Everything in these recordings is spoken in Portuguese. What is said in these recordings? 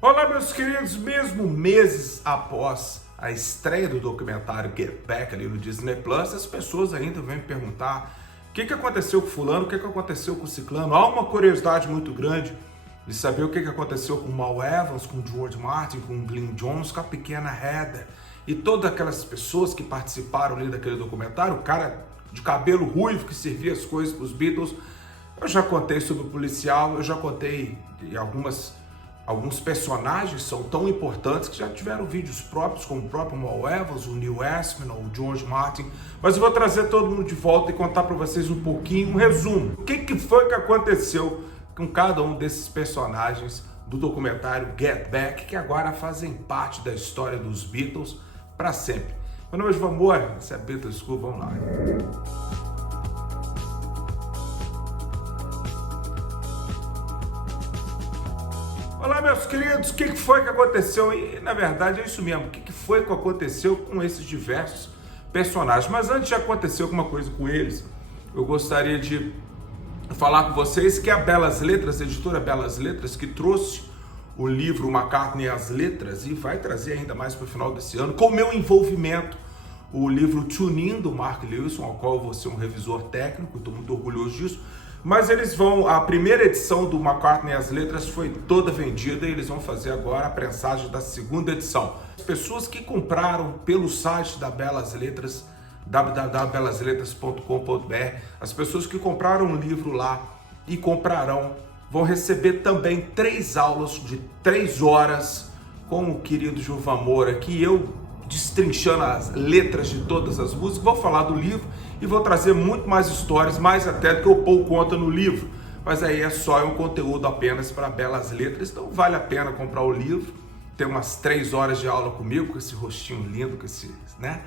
Olá, meus queridos, mesmo meses após a estreia do documentário Get Back ali no Disney Plus, as pessoas ainda vêm me perguntar o que aconteceu com fulano, o que aconteceu com ciclano. Há uma curiosidade muito grande de saber o que aconteceu com o Mal Evans, com o George Martin, com o Glyn Johns, com a pequena Heather e todas aquelas pessoas que participaram ali daquele documentário, o cara de cabelo ruivo que servia as coisas para os Beatles. Eu já contei sobre o policial, eu já contei de alguns personagens são tão importantes que já tiveram vídeos próprios, como o próprio Mal Evans, o Neil Ashman, o George Martin, mas eu vou trazer todo mundo de volta e contar para vocês um pouquinho, um resumo. O que foi que aconteceu com cada um desses personagens do documentário Get Back, que agora fazem parte da história dos Beatles para sempre. Meu nome é João Moura, esse é Beatles School, vamos lá. Olá, meus queridos, o que foi que aconteceu? E, na verdade, é isso mesmo, o que foi que aconteceu com esses diversos personagens? Mas antes de acontecer alguma coisa com eles, eu gostaria de falar com vocês que a Belas Letras, a editora Belas Letras, que trouxe o livro McCartney e as Letras, e vai trazer ainda mais para o final desse ano, com o meu envolvimento, o livro Tune In, do Mark Lewisohn, ao qual eu vou ser um revisor técnico, estou muito orgulhoso disso. Mas eles a primeira edição do McCartney e as Letras foi toda vendida e eles vão fazer agora a prensagem da segunda edição. As pessoas que compraram pelo site da Belas Letras, www.belasletras.com.br, as pessoas que compraram o livro lá e comprarão, vão receber também 3 aulas de 3 horas com o querido Gilvan Moura, que eu destrinchando as letras de todas as músicas, vou falar do livro e vou trazer muito mais histórias, mais até do que o Paul conta no livro, mas aí é só um conteúdo apenas para Belas Letras, então vale a pena comprar o livro, ter umas 3 horas de aula comigo, com esse rostinho lindo, com esse, né?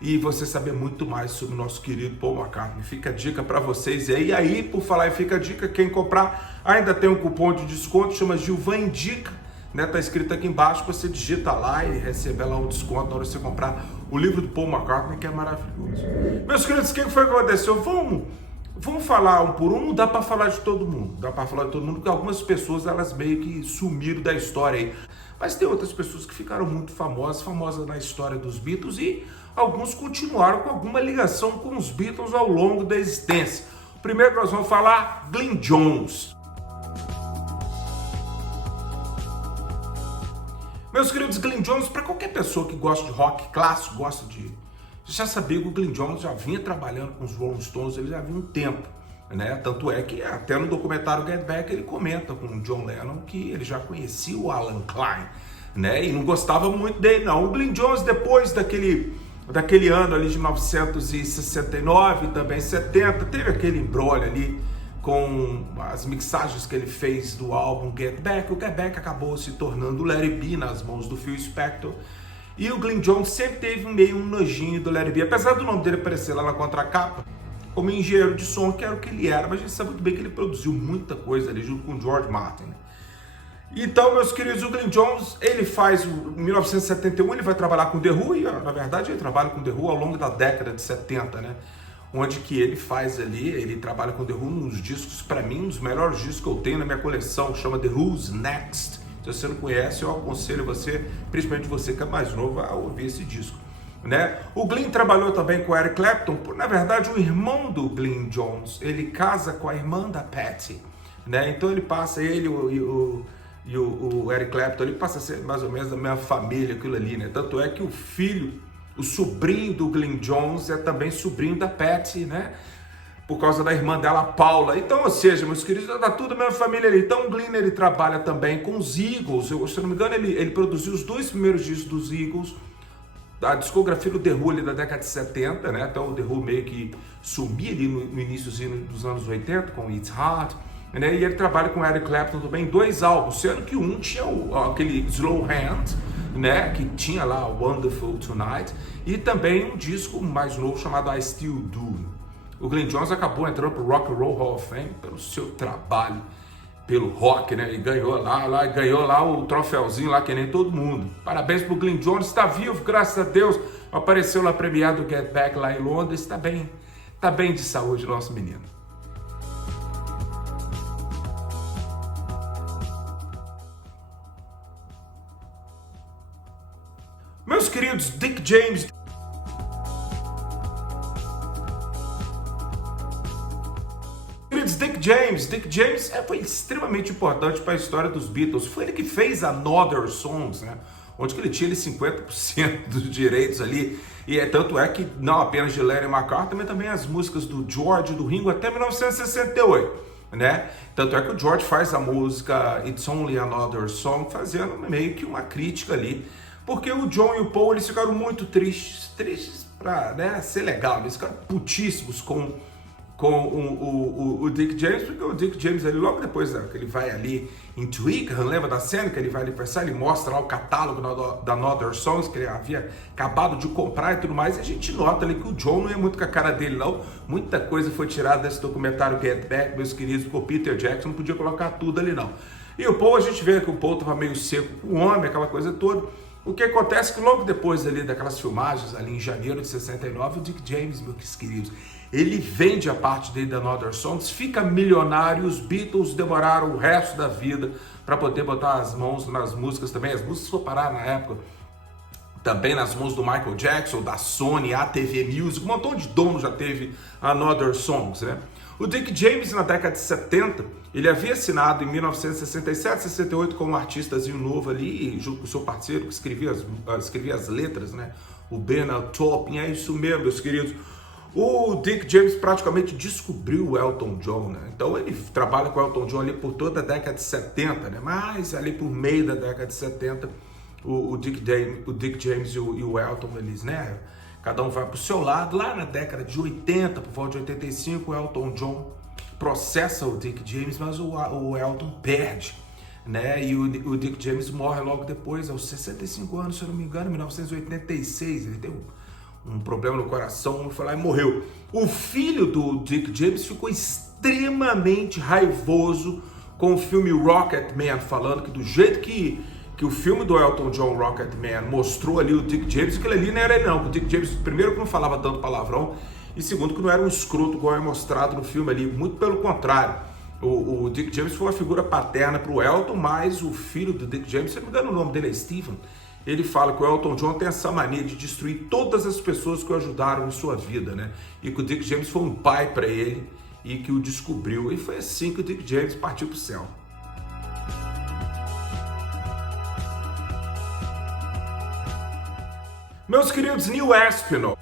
E você saber muito mais sobre o nosso querido Paul McCartney. Fica a dica para vocês aí. E aí, por falar e fica a dica, quem comprar ainda tem um cupom de desconto, chama Gilvan Indica, né? Tá escrito aqui embaixo, você digita lá e recebe lá um desconto na hora de você comprar o livro do Paul McCartney, que é maravilhoso. Meus queridos, o que foi que aconteceu? Vamos falar um por um, não dá para falar de todo mundo, porque algumas pessoas elas meio que sumiram da história aí. Mas tem outras pessoas que ficaram muito famosas na história dos Beatles e alguns continuaram com alguma ligação com os Beatles ao longo da existência. O primeiro que nós vamos falar, Glyn Johns. Meus queridos, Glyn Johns, para qualquer pessoa que gosta de rock clássico, já sabia que o Glyn Johns já vinha trabalhando com os Rolling Stones, ele já havia um tempo, né? Tanto é que até no documentário Get Back ele comenta com o John Lennon que ele já conhecia o Alan Klein, né? E não gostava muito dele, não. O Glyn Johns, depois daquele ano ali de 1969, também 70, teve aquele embrolho ali com as mixagens que ele fez do álbum Get Back. O Get Back acabou se tornando o Let It Be nas mãos do Phil Spector. E o Glyn Johns sempre teve um nojinho do Let It Be. Apesar do nome dele aparecer lá na contracapa, como engenheiro de som, que era o que ele era. Mas a gente sabe muito bem que ele produziu muita coisa ali junto com o George Martin. Então, meus queridos, o Glyn Johns, ele faz, em 1971, ele vai trabalhar com The Who. E, na verdade, ele trabalha com The Who ao longo da década de 70, né? Onde que ele faz ali, ele trabalha com The Who nos discos, para mim, um dos melhores discos que eu tenho na minha coleção, chama The Who's Next. Se você não conhece, eu aconselho você, principalmente você que é mais novo, a ouvir esse disco, né? O Glyn trabalhou também com o Eric Clapton, na verdade o irmão do Glyn Johns, ele casa com a irmã da Patty, né? Então ele passa, ele o Eric Clapton, ele passa a ser mais ou menos da mesma família, aquilo ali, né? Tanto é que o sobrinho do Glyn Johns é também sobrinho da Patty, né? Por causa da irmã dela, Paula. Então, ou seja, meus queridos, tá tudo a mesma família ali. Então, o Glyn, ele trabalha também com os Eagles. Se eu não me engano, ele produziu os 2 primeiros discos dos Eagles, da discografia do The Who ali da década de 70, né? Então, o The Who meio que sumia ali no iníciozinho dos anos 80, com It's Hard, né? E ele trabalha com o Eric Clapton também, 2 álbuns, sendo que um tinha aquele Slow Hand, né, que tinha lá Wonderful Tonight, e também um disco mais novo chamado I Still Do. O Glyn Johns acabou entrando pro Rock and Roll Hall of Fame pelo seu trabalho pelo rock, né? E ganhou lá o troféuzinho lá que nem todo mundo. Parabéns pro Glyn Johns, está vivo, graças a Deus. Apareceu lá premiado do Get Back lá em Londres, está bem de saúde nosso menino. Meus queridos, Dick James. Dick James foi extremamente importante para a história dos Beatles. Foi ele que fez Another Songs, né? Onde que ele tinha 50% dos direitos ali. E tanto é que não apenas de Lennon e McCartney, mas também as músicas do George e do Ringo até 1968, né? Tanto é que o George faz a música It's Only Another Song, fazendo meio que uma crítica ali. Porque o John e o Paul, eles ficaram muito tristes pra, né, ser legal. Eles ficaram putíssimos com o Dick James, porque o Dick James ali, logo depois que ele vai ali em Twickenham, lembra da cena que ele vai ali passar, ele mostra lá o catálogo da Another Songs, que ele havia acabado de comprar e tudo mais, e a gente nota ali que o John não é muito com a cara dele não, muita coisa foi tirada desse documentário Get Back, meus queridos, porque o Peter Jackson não podia colocar tudo ali não. E o Paul, a gente vê que o Paul estava meio seco com o homem, aquela coisa toda. O que acontece é que logo depois ali daquelas filmagens, ali em janeiro de 69, o Dick James, meus queridos, ele vende a parte dele da Another Songs, fica milionário, os Beatles demoraram o resto da vida para poder botar as mãos nas músicas também. As músicas foram parar na época também nas mãos do Michael Jackson, da Sony, ATV Music, um montão de dono já teve Another Songs, né? O Dick James, na década de 70, ele havia assinado em 1967, 68 como um artistazinho novo ali, junto com o seu parceiro que escrevia as letras, né? O Ben Taupin, é isso mesmo, meus queridos. O Dick James praticamente descobriu o Elton John, né? Então ele trabalha com o Elton John ali por toda a década de 70, né? Mas ali por meio da década de 70, o Dick James e o Elton, eles, né? Cada um vai pro seu lado. Lá na década de 80, por volta de 85, o Elton John processa o Dick James, mas o Elton perde, né? E o Dick James morre logo depois, aos 65 anos, se eu não me engano, em 1986. Ele tem um problema no coração, foi lá e morreu. O filho do Dick James ficou extremamente raivoso com o filme Rocketman, falando que do jeito que o filme do Elton John, Rocketman, mostrou ali o Dick James, aquilo ali não era ele não. O Dick James, primeiro, que não falava tanto palavrão, e segundo, que não era um escroto igual é mostrado no filme ali, muito pelo contrário. O Dick James foi uma figura paterna para o Elton, mas o filho do Dick James, se não me engano o nome dele é Stephen, ele fala que o Elton John tem essa mania de destruir todas as pessoas que o ajudaram em sua vida, né? E que o Dick James foi um pai para ele e que o descobriu. E foi assim que o Dick James partiu para o céu. Meus queridos, Neil Aspinall.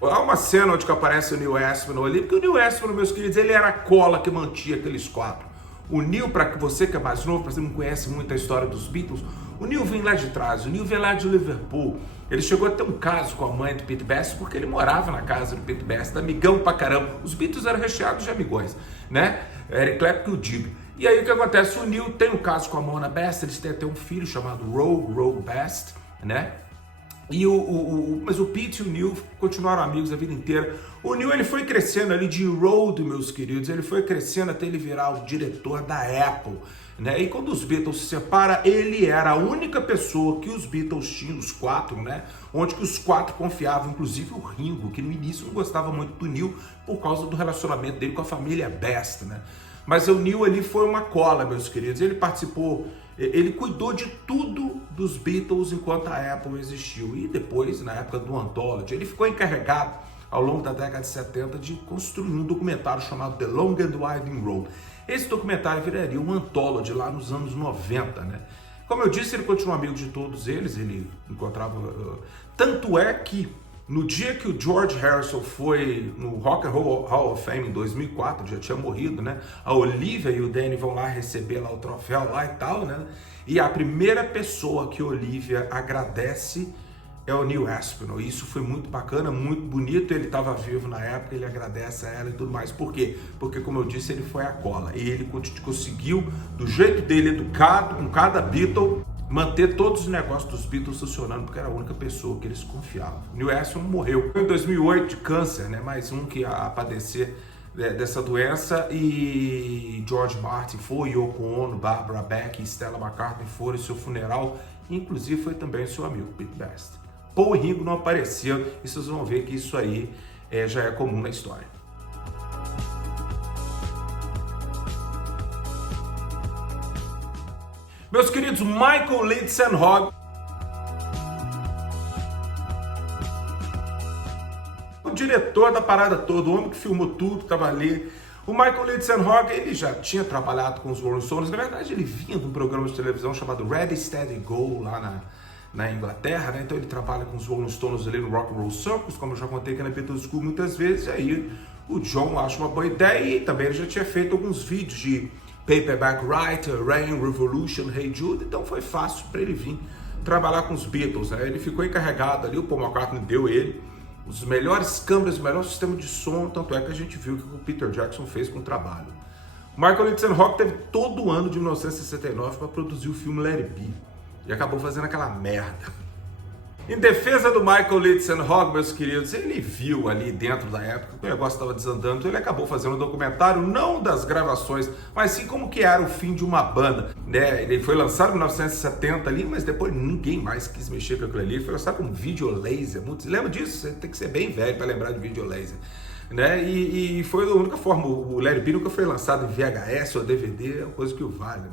Há uma cena onde que aparece o Neil Aspinall ali, porque o Neil Aspinall, meus queridos, ele era a cola que mantinha aqueles quatro. O Neil, para você que é mais novo, para você não conhece muito a história dos Beatles, o Neil vem lá de trás, o Neil vem lá de Liverpool. Ele chegou a ter um caso com a mãe do Pete Best, porque ele morava na casa do Pete Best, amigão pra caramba. Os Beatles eram recheados de amigões, né? Eric Clapton e o Jimmy. E aí o que acontece? O Neil tem um caso com a Mona Best, eles têm até um filho chamado Rogue Best, né? E mas o Pete e o Neil continuaram amigos a vida inteira. O Neil, ele foi crescendo ali de road, meus queridos, ele foi crescendo até ele virar o diretor da Apple, né? E quando os Beatles se separam, ele era a única pessoa que os Beatles tinham, os quatro, né? Onde que os quatro confiavam, inclusive o Ringo, que no início não gostava muito do Neil por causa do relacionamento dele com a família Best, né? Mas o Neil ali foi uma cola, meus queridos. Ele participou, ele cuidou de tudo dos Beatles enquanto a Apple existiu. E depois, na época do Anthology, ele ficou encarregado ao longo da década de 70 de construir um documentário chamado The Long and Winding Road. Esse documentário viraria um Anthology lá nos anos 90, né? Como eu disse, ele continuou amigo de todos eles, ele encontrava... Tanto é que no dia que o George Harrison foi no Rock and Roll Hall of Fame em 2004, já tinha morrido, né? A Olivia e o Danny vão lá receber lá o troféu lá e tal, né? E a primeira pessoa que a Olivia agradece é o Neil Aspinall. Isso foi muito bacana, muito bonito. Ele estava vivo na época, ele agradece a ela e tudo mais. Por quê? Porque, como eu disse, ele foi a cola. E ele conseguiu, do jeito dele, educado, com cada Beatle, manter todos os negócios dos Beatles funcionando, porque era a única pessoa que eles confiavam. Neil Aspinall morreu em 2008 de câncer, né? Mais um que ia padecer dessa doença. E George Martin foi, Yoko Ono, Barbara Beck e Stella McCartney foram em seu funeral. Inclusive foi também o seu amigo Pete Best. Paul e Ringo não apareceram, e vocês vão ver que isso aí já é comum na história. Meus queridos, Michael Linsenhog, o diretor da parada toda, o homem que filmou tudo, estava ali. O Michael Linsenhog, ele já tinha trabalhado com os Rolling Stones. Na verdade, ele vinha de um programa de televisão chamado Ready, Steady, Go, lá na Inglaterra, né? Então ele trabalha com os Rolling Stones ali no Rock and Roll Circus, como eu já contei aqui na Beatles School muitas vezes. E aí o John acha uma boa ideia, e também ele já tinha feito alguns vídeos de Paperback Writer, Rain, Revolution, Hey Jude, então foi fácil para ele vir trabalhar com os Beatles, né? Ele ficou encarregado ali, o Paul McCartney deu ele os melhores câmeras, o melhor sistema de som, tanto é que a gente viu o que o Peter Jackson fez com o trabalho. O Michael Linsenhog teve todo o ano de 1969 para produzir o filme Let It Be, e acabou fazendo aquela merda. Em defesa do Michael Linsenhog, meus queridos, ele viu ali dentro da época que o negócio estava desandando, então ele acabou fazendo um documentário, não das gravações, mas sim como que era o fim de uma banda, né? Ele foi lançado em 1970 ali, mas depois ninguém mais quis mexer com aquilo ali. Ele foi lançado com videolaser, lembra disso? Você tem que ser bem velho para lembrar de videolaser, né? E foi a única forma, o Let It Be nunca foi lançado em VHS ou DVD, é uma coisa que o vale, né?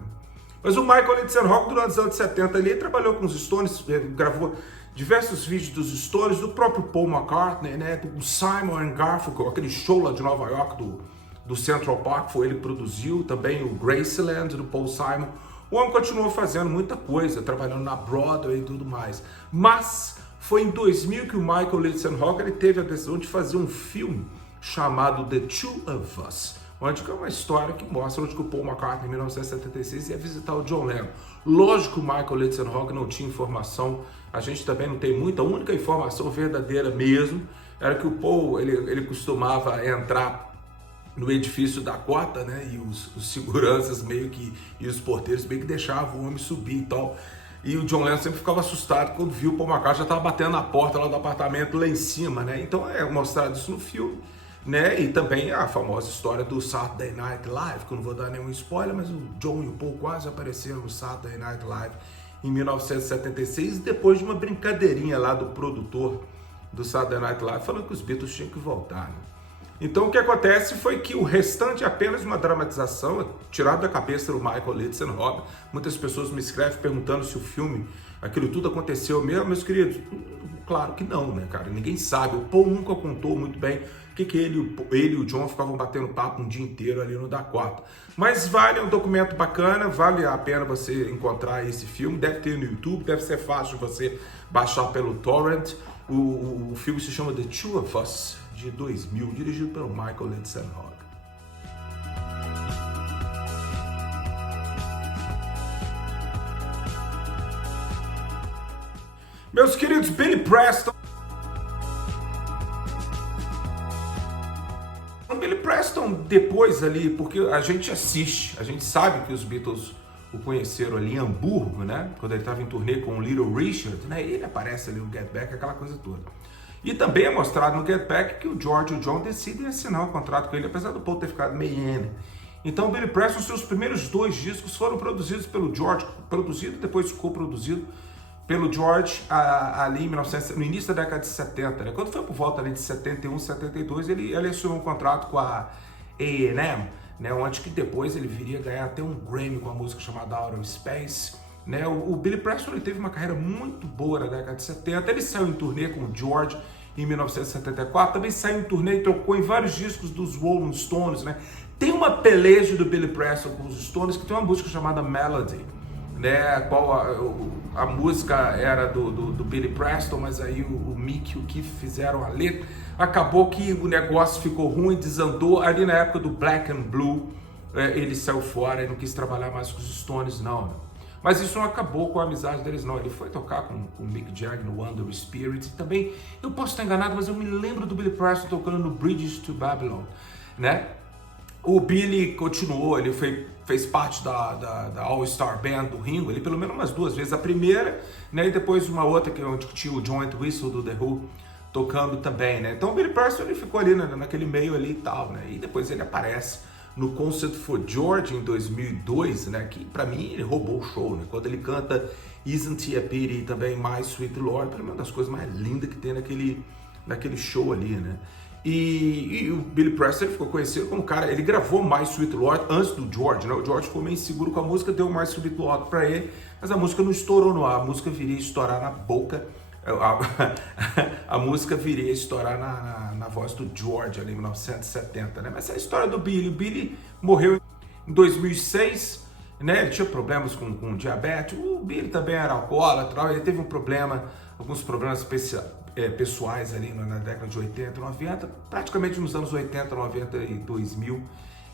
Mas o Michael Linsenhog, durante os anos 70 ali, ele trabalhou com os Stones, gravou diversos vídeos dos Stones, do próprio Paul McCartney, né, do Simon and Garfunkel, aquele show lá de Nova York do Central Park, foi ele que produziu, também o Graceland do Paul Simon. O homem continuou fazendo muita coisa, trabalhando na Broadway e tudo mais. Mas foi em 2000 que o Michael Linsenhog ele teve a decisão de fazer um filme chamado The Two of Us, onde é uma história que mostra onde que o Paul McCartney, em 1976, ia visitar o John Lennon. Lógico que o Michael Linsenhog não tinha informação, a gente também não tem muita, a única informação verdadeira mesmo era que o Paul, ele costumava entrar no edifício Dakota, né, e os seguranças meio que, e os porteiros meio que deixavam o homem subir e tal. E o John Lennon sempre ficava assustado quando viu o Paul McCartney já estava batendo na porta lá do apartamento lá em cima, né? Então é mostrado isso no filme, né? E também a famosa história do Saturday Night Live, que eu não vou dar nenhum spoiler, mas o John e o Paul quase apareceram no Saturday Night Live em 1976, depois de uma brincadeirinha lá do produtor do Saturday Night Live, falando que os Beatles tinham que voltar, né? Então o que acontece foi que o restante é apenas uma dramatização, tirado da cabeça do Michael Linsenhog. Muitas pessoas me escrevem perguntando se o filme, aquilo tudo aconteceu mesmo, meus queridos. Claro que não, né, cara? Ninguém sabe. O Paul nunca contou muito bem o que ele e o John ficavam batendo papo um dia inteiro ali no Dakota. Mas vale, é um documento bacana, vale a pena você encontrar esse filme. Deve ter no YouTube, deve ser fácil você baixar pelo torrent. O filme se chama The Two of Us, de 2000, dirigido pelo Michael Linsenhog. Meus queridos, Billy Preston. Billy Preston, depois ali, porque a gente assiste, a gente sabe que os Beatles o conheceram ali em Hamburgo, né? Quando ele estava em turnê com o Little Richard, né? Ele aparece ali no Get Back, aquela coisa toda. E também é mostrado no Get Back que o George e o John decidem assinar um contrato com ele, apesar do Paul ter ficado meio N. Então o Billy Preston, seus primeiros 2 discos foram produzidos pelo George, produzido e depois coproduzido pelo George ali em no início da década de 70. Né? Quando foi por volta ali de 71, 72, ele assinou um contrato com a A&M, né? Onde que depois ele viria ganhar até um Grammy com a música chamada Out of Space. Né? O Billy Preston ele teve uma carreira muito boa na década de 70, ele saiu em turnê com o George em 1974, também saiu em turnê e tocou em vários discos dos Rolling Stones, né? Tem uma peleja do Billy Preston com os Stones que tem uma música chamada Melody, né? Qual a música era do Billy Preston, mas aí o Mick e o Keith fizeram a letra, acabou que o negócio ficou ruim, desandou, ali na época do Black and Blue, ele saiu fora e não quis trabalhar mais com os Stones, não. Mas isso não acabou com a amizade deles, não. Ele foi tocar com o Mick Jagger no Wonder Spirit. E também, eu posso estar enganado, mas eu me lembro do Billy Preston tocando no Bridges to Babylon, né? O Billy continuou, ele fez parte da All-Star Band do Ringo, ele pelo menos umas 2 vezes. A primeira, né? E depois uma outra, que onde tinha o Joint Whistle do The Who tocando também, né? Então o Billy Preston ele ficou ali naquele meio ali e tal, né? E depois ele aparece no Concert for George em 2002, né, que pra mim ele roubou o show, né, quando ele canta Isn't He a Pity e também My Sweet Lord, pra mim é uma das coisas mais lindas que tem naquele show ali, né. E o Billy Preston ficou conhecido como cara, ele gravou My Sweet Lord antes do George, né? O George ficou meio inseguro com a música, deu My Sweet Lord pra ele, mas a música não estourou no ar, a música viria estourar na boca, a música viria estourar na voz do George ali em 1970, né? Mas essa é a história do Billy. O Billy morreu em 2006, né? Ele tinha problemas com diabetes, o Billy também era alcoólatra, ele teve alguns problemas pessoais ali na década de 80, 90, praticamente nos anos 80, 90 e 2000,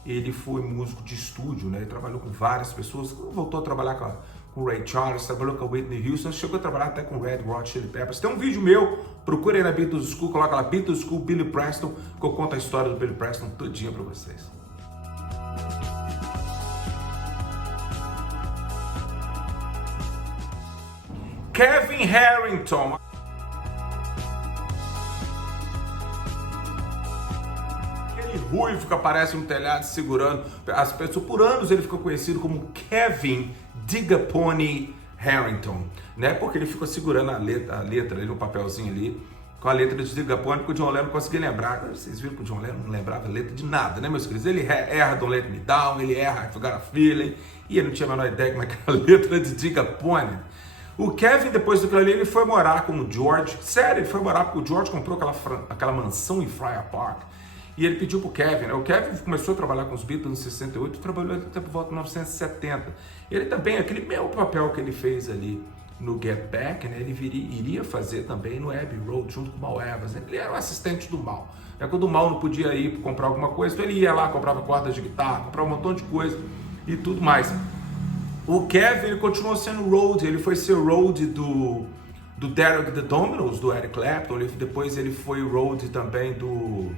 ele foi músico de estúdio, né? Ele trabalhou com várias pessoas, voltou a trabalhar com Ray Charles, trabalhou com a Whitney Houston, chegou a trabalhar até com Red Hot Chili Peppers. Tem um vídeo meu, procure aí na Beatles School, coloca lá Beatles School Billy Preston, que eu conto a história do Billy Preston todinha pra vocês. Kevin Harrington. Ruivo que aparece no telhado segurando as pessoas. Por anos ele ficou conhecido como Kevin Digapone Harrington, né? Porque ele ficou segurando a letra ali no papelzinho ali, com a letra de Digapone, porque o John Lennon não conseguia lembrar. Vocês viram que o John Lennon não lembrava a letra de nada, né, meus queridos? Ele erra Don't Let Me Down, ele erra I Got a Feeling, e ele não tinha a menor ideia como é que era a letra de Digapone. O Kevin, depois daquilo ali, ele foi morar com o George. Sério, ele foi morar porque o George comprou aquela mansão em Friar Park. E ele pediu pro Kevin, né? O Kevin começou a trabalhar com os Beatles em 68 e trabalhou até por volta de 1970. Ele também, aquele mesmo papel que ele fez ali no Get Back, né? Ele iria fazer também no Abbey Road, junto com o Mal Evans. Ele era o assistente do Mal. Quando o Mal não podia ir comprar alguma coisa, então ele ia lá, comprava cordas de guitarra, comprava um montão de coisa e tudo mais. O Kevin, ele continuou sendo road, ele foi ser road do Derek the Dominos, do Eric Clapton, depois ele foi road também do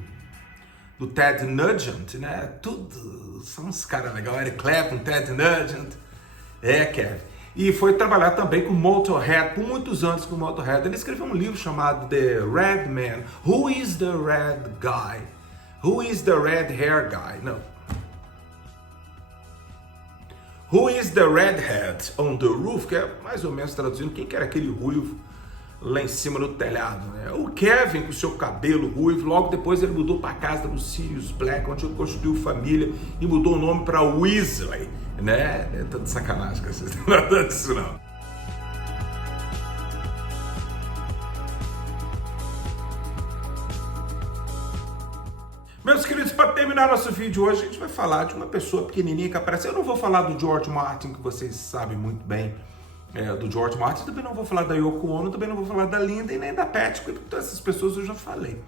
Ted Nugent, né? Tudo são uns caras legais. Eric Clapton, Ted Nugent. Kevin. E foi trabalhar também com Motorhead, por muitos anos com Motorhead. Ele escreveu um livro chamado The Red Man. Who is the Red Guy? Who is the Red Hair Guy? Não. Who is the Redhead on the Roof? Que é mais ou menos traduzindo quem que era aquele ruivo lá em cima no telhado, né? O Kevin com o seu cabelo ruivo, logo depois ele mudou para a casa do Sirius Black, onde ele construiu família e mudou o nome para Weasley, né? É tanto sacanagem com vocês, não é nada disso não. Meus queridos, para terminar nosso vídeo hoje, a gente vai falar de uma pessoa pequenininha que aparece. Eu não vou falar do George Martin, que vocês sabem muito bem, do George Martin, também não vou falar da Yoko Ono, também não vou falar da Linda e nem da Pat, porque todas essas pessoas eu já falei,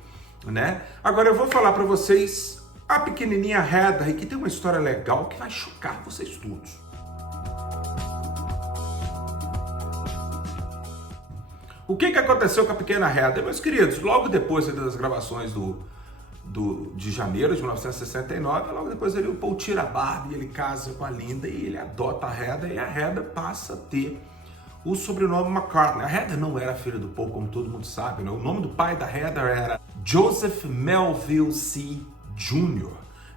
né? Agora eu vou falar para vocês a pequenininha Heather, que tem uma história legal que vai chocar vocês todos. O que aconteceu com a pequena Heather? Meus queridos, logo depois das gravações de janeiro de 1969, logo depois o Paul tira a barba e ele casa com a Linda e ele adota a Heather, e a Heather passa a ter o sobrenome McCartney. A Heather não era filha do Paul, como todo mundo sabe, né? O nome do pai da Heather era Joseph Melville C. Jr.,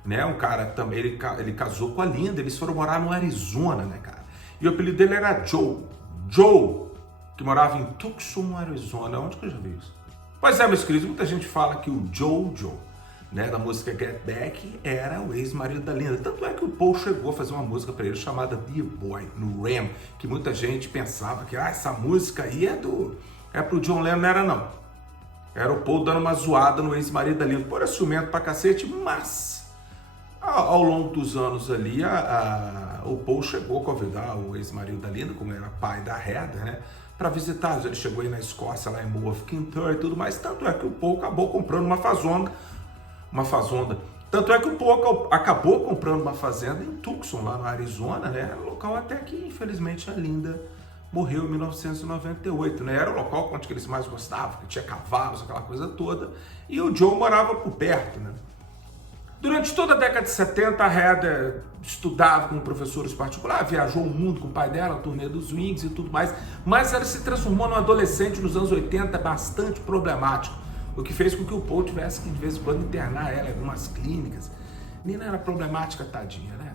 né? Um cara também, ele casou com a Linda, eles foram morar no Arizona, né, cara? E o apelido dele era Joe, que morava em Tucson, no Arizona. Onde que eu já vi isso? Pois é, meus queridos, muita gente fala que o Joe, né, da música Get Back, era o ex-marido da Linda. Tanto é que o Paul chegou a fazer uma música para ele chamada Be a Boy, no Ram, que muita gente pensava que essa música aí é pro John Lennon. Não era não. Era o Paul dando uma zoada no ex-marido da Linda. Por é ciumento pra cacete, mas ao longo dos anos ali, o Paul chegou a convidar o ex-marido da Linda, como era pai da Heather, né, para visitá-los. Ele chegou aí na Escócia, lá em Moor of Kintyre e tudo mais. Tanto é que o Paul acabou comprando uma fazenda. Tanto é que o Paul acabou comprando uma fazenda em Tucson, lá no Arizona, né? Era o local até que, infelizmente, a Linda morreu em 1998, né? Era o local onde eles mais gostavam, que tinha cavalos, aquela coisa toda. E o Joe morava por perto, né? Durante toda a década de 70, a Heather estudava com professores particulares, viajou o mundo com o pai dela, a turnê dos Wings e tudo mais, mas ela se transformou numa adolescente nos anos 80 bastante problemático, o que fez com que o Paul tivesse que, de vez em quando, internar ela em algumas clínicas. Nina era problemática, tadinha, né?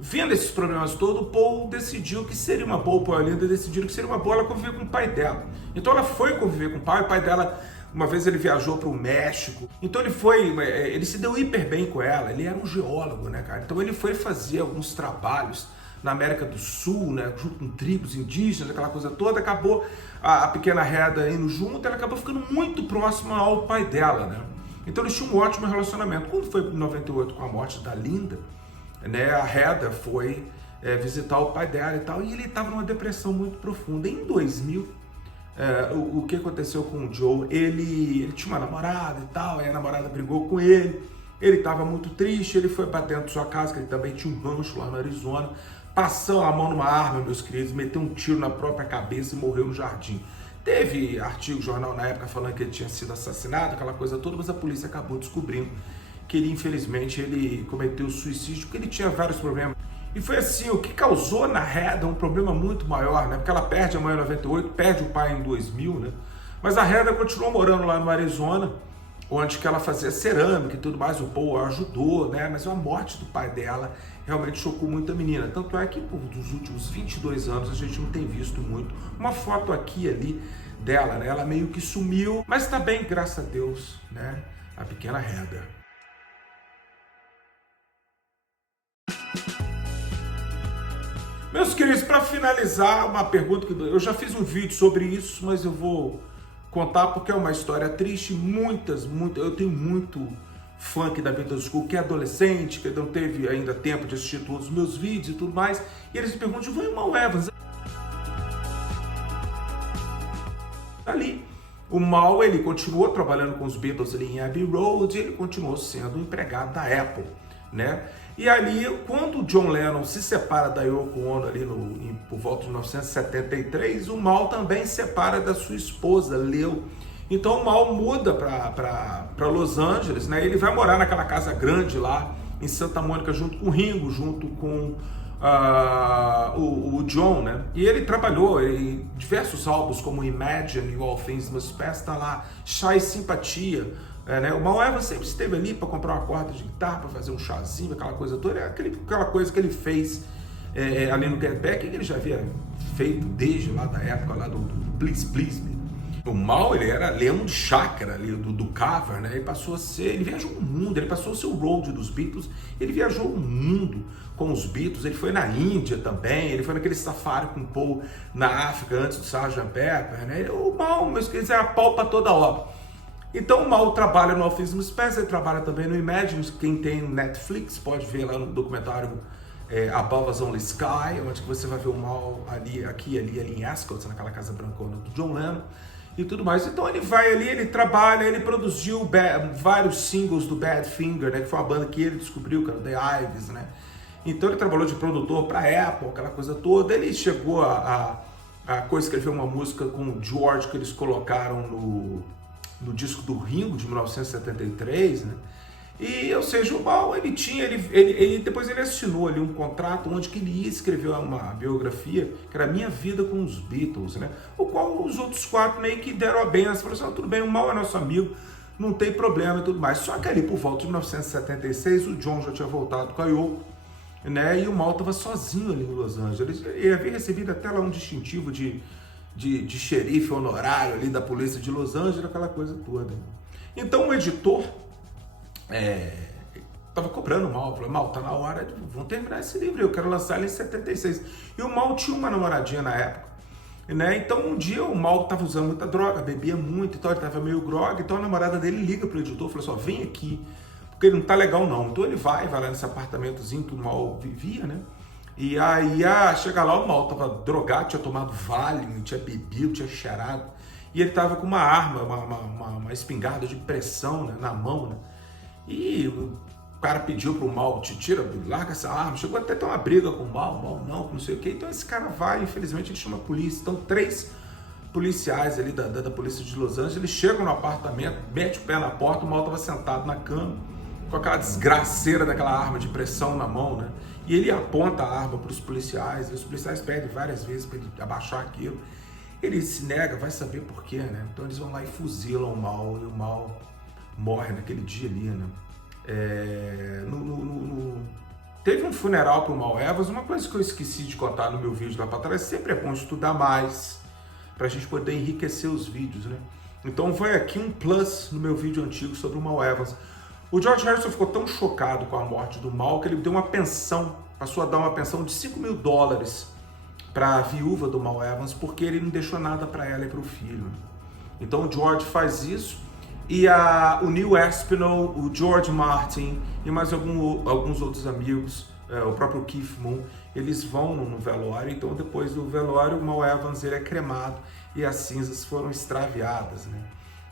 Vendo esses problemas todos, o Paul decidiu que seria uma boa, o Paul e a Linda decidiram que seria uma boa ela conviver com o pai dela. Então ela foi conviver com o pai dela Uma vez ele viajou para o México, então ele se deu hiper bem com ela, ele era um geólogo, né, cara? Então ele foi fazer alguns trabalhos na América do Sul, né, junto com tribos indígenas, aquela coisa toda, acabou a pequena Heather indo junto, ela acabou ficando muito próxima ao pai dela, né? Então eles tinham um ótimo relacionamento. Quando foi em 98, com a morte da Linda, né, a Heather foi visitar o pai dela e tal, e ele estava numa depressão muito profunda. Em 2000, o que aconteceu com o Joe? Ele tinha uma namorada e tal, aí a namorada brigou com ele estava muito triste, ele foi para dentro de sua casa, que ele também tinha um rancho lá no Arizona, passou a mão numa arma, meus queridos, meteu um tiro na própria cabeça e morreu no jardim. Teve artigo, jornal na época falando que ele tinha sido assassinado, aquela coisa toda, mas a polícia acabou descobrindo que ele, infelizmente, ele cometeu suicídio porque ele tinha vários problemas. E foi assim, o que causou na Heather um problema muito maior, né? Porque ela perde a mãe em 98, perde o pai em 2000, né? Mas a Heather continuou morando lá no Arizona, onde que ela fazia cerâmica e tudo mais, o Paul ajudou, né? Mas a morte do pai dela realmente chocou muito a menina. Tanto é que por dos últimos 22 anos a gente não tem visto muito. Uma foto aqui e ali dela, né? Ela meio que sumiu, mas tá bem, graças a Deus, né? A pequena Heather. Meus queridos, para finalizar, uma pergunta que eu já fiz um vídeo sobre isso, mas eu vou contar porque é uma história triste. Eu tenho muito fã aqui da Vida School que é adolescente, que não teve ainda tempo de assistir todos os meus vídeos e tudo mais, e eles me perguntam, vai o Mal Evans ali. O Mal, ele continuou trabalhando com os Beatles ali em Abbey Road, e ele continuou sendo empregado da Apple, né? E ali, quando o John Lennon se separa da Yoko Ono ali por volta de 1973, o Mal também se separa da sua esposa, Leo. Então o Mal muda para Los Angeles, né? Ele vai morar naquela casa grande lá em Santa Mônica junto com o Ringo, junto com o John, né? E ele trabalhou em diversos álbuns como Imagine e All Things Must Pass, tá lá, Chá e Simpatia, né? O Mal Evans sempre esteve ali para comprar uma corda de guitarra, para fazer um chazinho, aquela coisa toda, aquela coisa que ele fez ali no Get Back, que ele já havia feito desde lá da época lá do Please Please Me. O Mal, ele era leão de chácara ali do cover, né? Ele viajou o mundo, ele passou a ser o road dos Beatles, ele viajou o mundo com os Beatles, ele foi na Índia também, ele foi naquele safari com o Paul na África antes do Sgt. Pepper, né? O Mal, meus queridos, era pau para toda obra. Então o Mal trabalha no All Things Must Pass, ele trabalha também no Imagine, quem tem Netflix pode ver lá no documentário Above Us Only Sky, onde você vai ver o Mal ali em Ascot, naquela casa brancona do John Lennon e tudo mais. Então ele vai ali, ele trabalha, ele produziu vários singles do Badfinger, né, que foi uma banda que ele descobriu, que era o The Ives, né? Então ele trabalhou de produtor para Apple, aquela coisa toda. Ele chegou a escrever uma música com o George que eles colocaram no disco do Ringo de 1973, né? E, ou seja, o Mal, depois ele assinou ali um contrato onde que ele ia escrever uma biografia, que era a Minha Vida com os Beatles, né? O qual os outros quatro meio que deram a benção, falaram assim, tudo bem, o Mal é nosso amigo, não tem problema e tudo mais. Só que ali por volta de 1976, o John já tinha voltado com a Yoko, né? E o Mal estava sozinho ali em Los Angeles. Ele havia recebido até lá um distintivo de xerife honorário ali da polícia de Los Angeles, aquela coisa toda. Então o editor estava cobrando o Mal, falou, Mal, tá na hora, vamos terminar esse livro, eu quero lançar ele em 76. E o Mal tinha uma namoradinha na época, né? Então um dia o Mal estava usando muita droga, bebia muito, então ele estava meio grog, então a namorada dele liga pro editor, fala assim, vem aqui, porque ele não tá legal não. Então ele vai lá nesse apartamentozinho que o Mal vivia, né? E aí, chega lá, o Mal tava drogado, tinha tomado Valium, tinha bebido, tinha cheirado, e ele tava com uma arma, uma espingarda de pressão, né, na mão, né? E o cara pediu pro Mal, larga essa arma, chegou até a ter uma briga com o Mal não sei o que. Então esse cara vai, infelizmente ele chama a polícia. Então 3 policiais ali da polícia de Los Angeles, eles chegam no apartamento, mete o pé na porta, o Mal tava sentado na cama, com aquela desgraceira daquela arma de pressão na mão, né? E ele aponta a arma para os policiais, e os policiais pedem várias vezes para ele abaixar aquilo. Ele se nega, vai saber por quê, né? Então eles vão lá e fuzilam o Mal, e o Mal morre naquele dia ali, né? Teve um funeral para o Mal Evans. Uma coisa que eu esqueci de contar no meu vídeo lá para trás, sempre é bom estudar mais, para a gente poder enriquecer os vídeos, né? Então vai aqui um plus no meu vídeo antigo sobre o Mal Evans. O George Harrison ficou tão chocado com a morte do Mal que ele deu uma pensão, passou a dar uma pensão de $5.000 para a viúva do Mal Evans, porque ele não deixou nada para ela e para o filho. Então o George faz isso, e o Neil Aspinall, o George Martin e mais alguns outros amigos, o próprio Keith Moon, eles vão no velório. Então depois do velório, o Mal Evans ele é cremado e as cinzas foram extraviadas, né?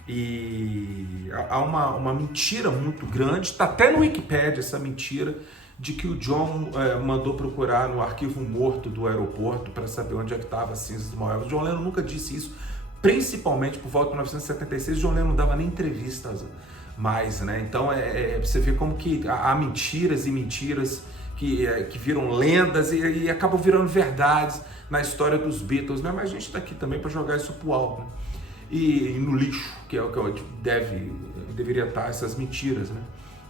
E há uma mentira muito grande, está até no Wikipedia essa mentira, de que o John mandou procurar no arquivo morto do aeroporto para saber onde é que estava as cinzas do Mal Evans. John Lennon nunca disse isso, principalmente por volta de 1976, John Lennon não dava nem entrevistas mais, né? Então você vê como que há mentiras e mentiras que viram lendas e acabam virando verdades na história dos Beatles, né? Mas a gente está aqui também para jogar isso pro alto, né? E no lixo, que é o que deveria estar essas mentiras, né?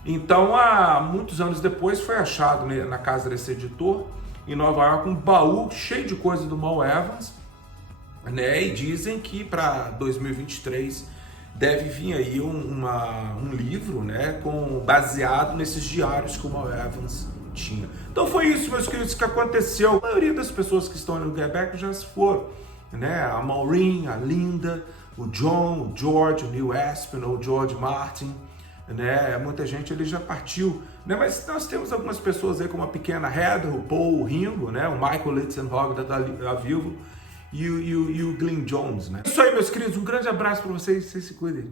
Então, há muitos anos depois, foi achado, né, na casa desse editor, em Nova York, um baú cheio de coisa do Mal Evans, né? E dizem que para 2023 deve vir aí um livro, né, baseado nesses diários que o Mal Evans tinha. Então foi isso, meus queridos, que aconteceu. A maioria das pessoas que estão no Quebec já se foram, né? A Maureen, a Linda, o John, o George, o Neil Aspinall, o George Martin, né? Muita gente ele já partiu, né? Mas nós temos algumas pessoas aí como a pequena Heather, o Paul, o Ringo, né? O Michael Litzenhog da vivo, e o Glyn Johns, né? Isso aí, meus queridos, um grande abraço para vocês se cuidem.